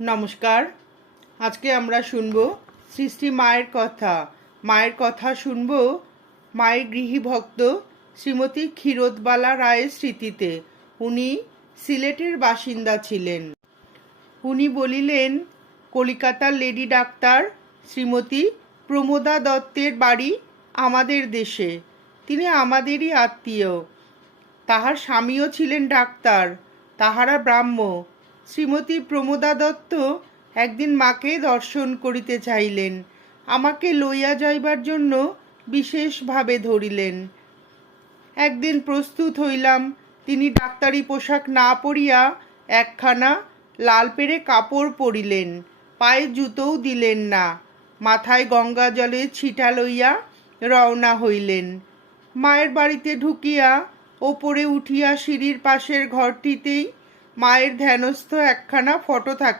নমস্কার। আজকে আমরা শুনব শ্রী শ্রী মায়ের কথা শুনব মায়ের গৃহী ভক্ত শ্রীমতী ক্ষীরোদবালা রায়ের স্মৃতিতে। উনি সিলেটের বাসিন্দা ছিলেন। উনি বলিলেন, কলিকাতার লেডি ডাক্তার শ্রীমতী প্রমোদা দত্তের বাড়ি আমাদের দেশে। তিনি আমাদেরই আত্মীয়। তাহার স্বামীও ছিলেন ডাক্তার, তাহারা ব্রাহ্ম। শ্রীমতী প্রমোদা দত্ত একদিন মাকে দর্শন করিতে চাইলেন। আমাকে লইয়া যাইবার জন্য বিশেষভাবে ধরিলেন। একদিন প্রস্তুত হইলাম। তিনি ডাক্তারি পোশাক না পরিয়া একখানা লাল পেরে কাপড় পরিলেন, পায়ে জুতোও দিলেন না। মাথায় গঙ্গা জলের ছিটা লইয়া রওনা হইলেন। মায়ের বাড়িতে ঢুকিয়া ওপরে উঠিয়া সিঁড়ির পাশের ঘরটিতেই মায়ের ধ্যানস্থ একখানা ফটো থাকে।